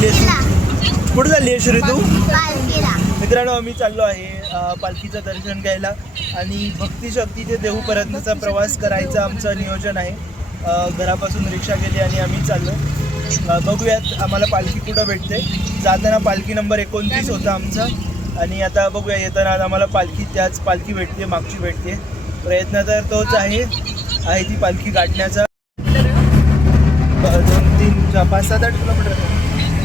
चालली आहेस? कुठे चालली आहे श्री तू? मित्रांनो, आम्ही चाललो आहे पालखीचं दर्शन घ्यायला आणि भक्ती शक्ती ते देहूपर्यंतचा प्रवास करायचं आमचं नियोजन आहे. घरापासून रिक्षा केली आणि आम्ही चाललो. बघूयात आम्हाला पालखी कुठं भेटते. जाताना पालखी नंबर 29 होता आमचा आणि आता बघूया येताना आम्हाला त्याच पालखी भेटते, मागची भेटते. प्रयत्न तर तोच आहे ती पालखी गाठण्याचा. 2-3 5-7-8 किलोमीटर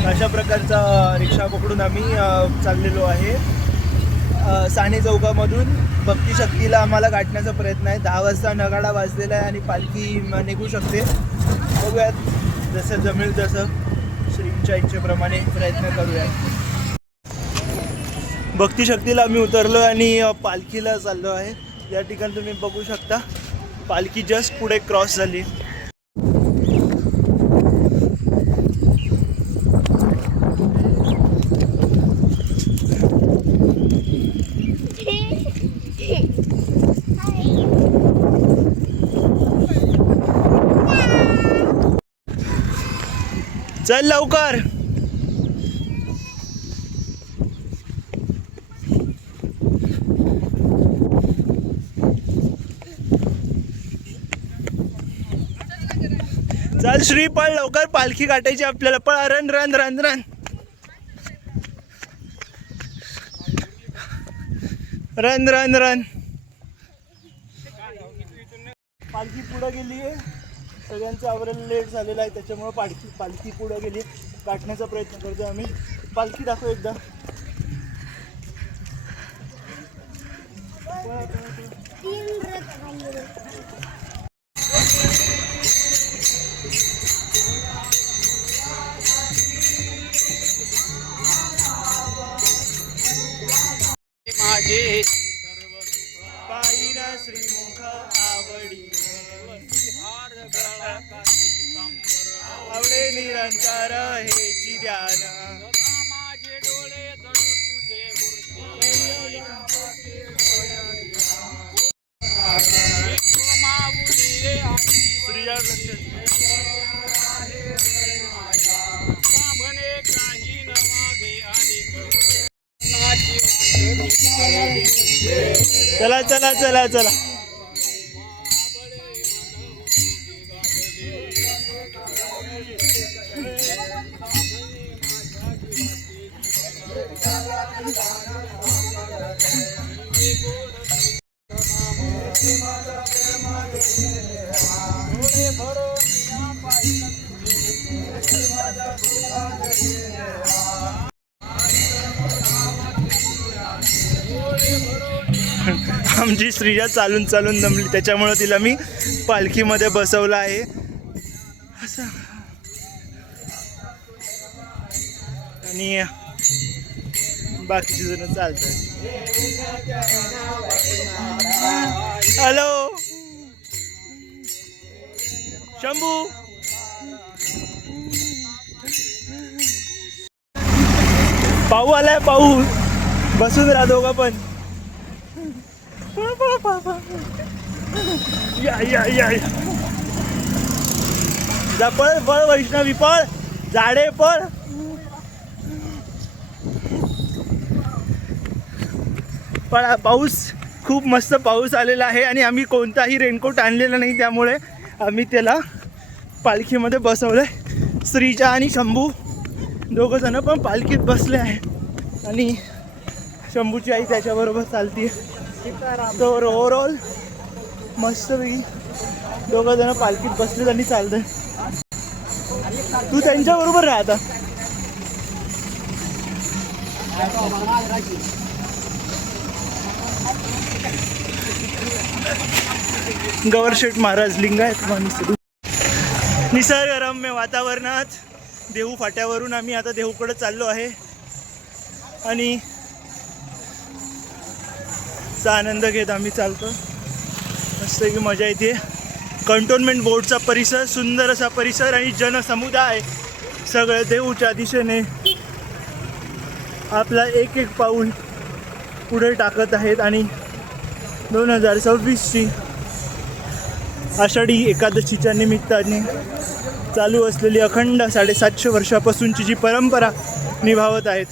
अशा प्रकारचा रिक्षा पकडून आम्ही चाललेलो आहे. साने चौकामधून भक्ती शक्तीला आम्हाला गाठण्याचा प्रयत्न आहे. 10 वाजता नगाडा वाजलेला आहे आणि पालखी निघू शकते. बघूयात, जसं जमेल तसं श्रींच्या इच्छेप्रमाणे प्रयत्न करूयात. भक्ती शक्तीला आम्ही उतरलो आणि पालखीला चाललो आहे. या ठिकाणी तुम्ही बघू शकता पालखी जस्ट पुढे क्रॉस झाली. चल लवकर. चल श्री, पळ लवकर, पालखी गाठायची आपल्याला. पळ, run run run run run run run. पालखी पुढे गेली आहे. सगळ्यांचं आवरण लेट झालेलं आहे, त्याच्यामुळे पालखी पुढे गेली. गाठण्याचा प्रयत्न करतोय आम्ही. पालखी दाखव एकदा. माझे पायरा श्रीमुख आवडी आवडे निरंतर हेची ध्यान. माझे डोळे जडू तुझे मूर्ती म्हणे काही न मागे आणि चला चला चला चला. आमची श्रीजा चालून चालून दमली, त्याच्यामुळे तिला मी पालखीमध्ये बसवलं आहे. असं आणि बाकीचे जण चालतात. हॅलो शंभू, पाऊ आलाय. पाऊ बसून राहा दोघं पण. या या या जा, पळ पळ वैष्णवी, पळ झाडे, पळ. पाऊस, खूप मस्त पाऊस आलेला आहे आणि आम्ही कोणताही रेनकोट आणलेला नाही, त्यामुळे आम्ही त्याला पालखीमध्ये बसवलंय. श्रीजा आणि शंभू दोघं जण पण पालखीत बसले आहे आणि शंभूची आई त्याच्याबरोबर चालते. तर ओव्हरऑल मस्तपैकी दोघं जण पालखीत बसलेत आणि चालतंय. तू त्यांच्याबरोबर राहा आता. गवरशेठ महाराज लिंगायत निसर्गरम्य वातावरणात देहू फाट्यावरून आम्ही आता देहूकडे चाललो आहे आणि चा आनंद घेत आम्ही चालतो. मस्त की मजा येते. कंटोन्मेंट बोर्डचा परिसर, सुंदर असा परिसर आणि जनसमुदाय सगळे देहूच्या दिशेने आपला एक एक पाऊल पुढे टाकत आहेत आणि 2026ची आषाढी एकादशीच्या निमित्ताने चालू असलेली अखंड 750 वर्षापासूनची जी परंपरा निभावत आहेत.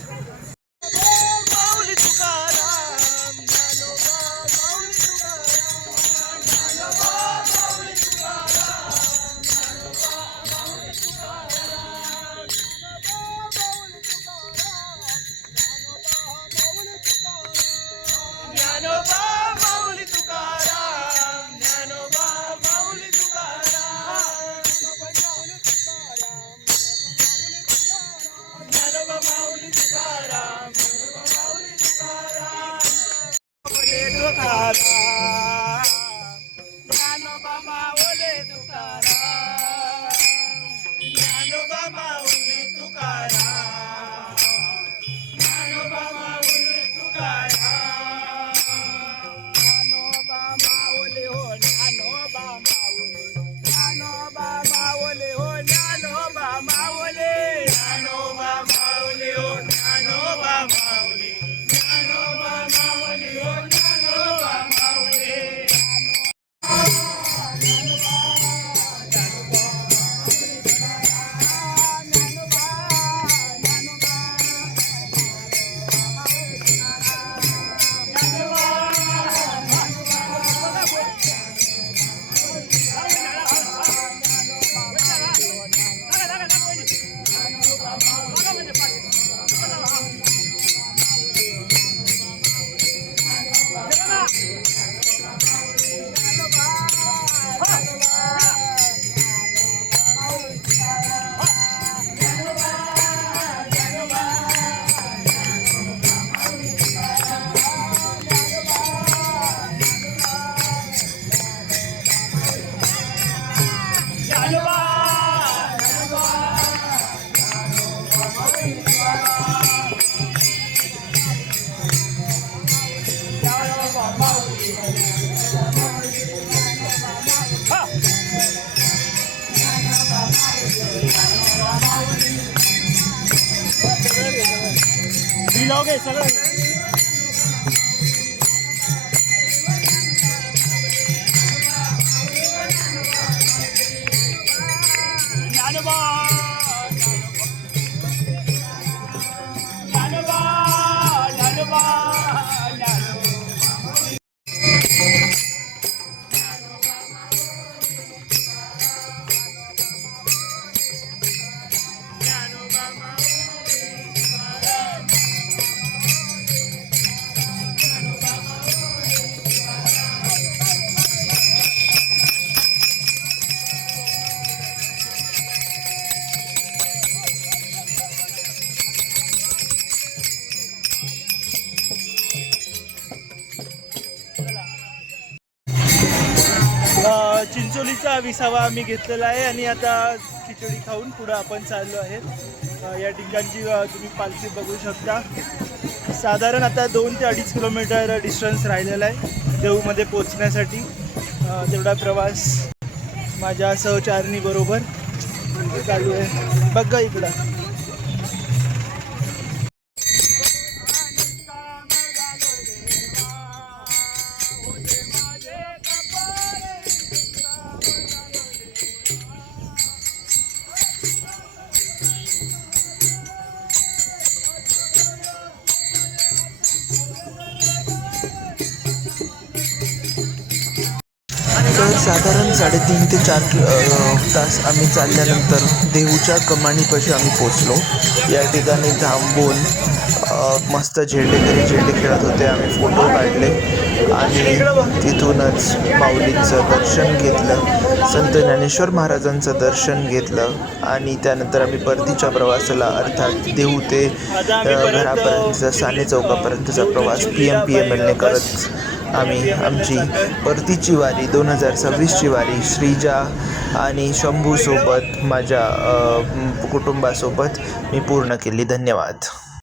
सगळं चिंचोलीचा विसावा आम्ही घेतलेला आहे आणि आता खिचडी खाऊन पुढं आपण चाललो आहे. या ठिकाणची तुम्ही पालखी बघू शकता. साधारण आता 2 ते 2.5 किलोमीटर डिस्टन्स राहिलेला आहे देऊमध्ये पोचण्यासाठी. तेवढा प्रवास माझ्या सहचारिणी बरोबर चालू आहे. बघा इकडं तर साधारण 3.5 ते 4 तास आम्ही चालल्यानंतर देहूच्या कमानीपाशी आम्ही पोचलो. या ठिकाणी थांबून मस्त झेंडे खेळत होते. आम्ही फोटो काढले आणि तिथूनच माऊलींचं दर्शन घेतलं, संत ज्ञानेश्वर महाराजांचं दर्शन घेतलं आणि त्यानंतर आम्ही परतीच्या प्रवासाला अर्थात देहू ते घरापर्यंतचा साने चौकापर्यंतचा प्रवास PMPMLने करत आम्ही आमची परतीची वारी 2026ची वारी श्रीजा आणि शंभूसोबत माझ्या कुटुंबासोबत मी पूर्ण केली. धन्यवाद.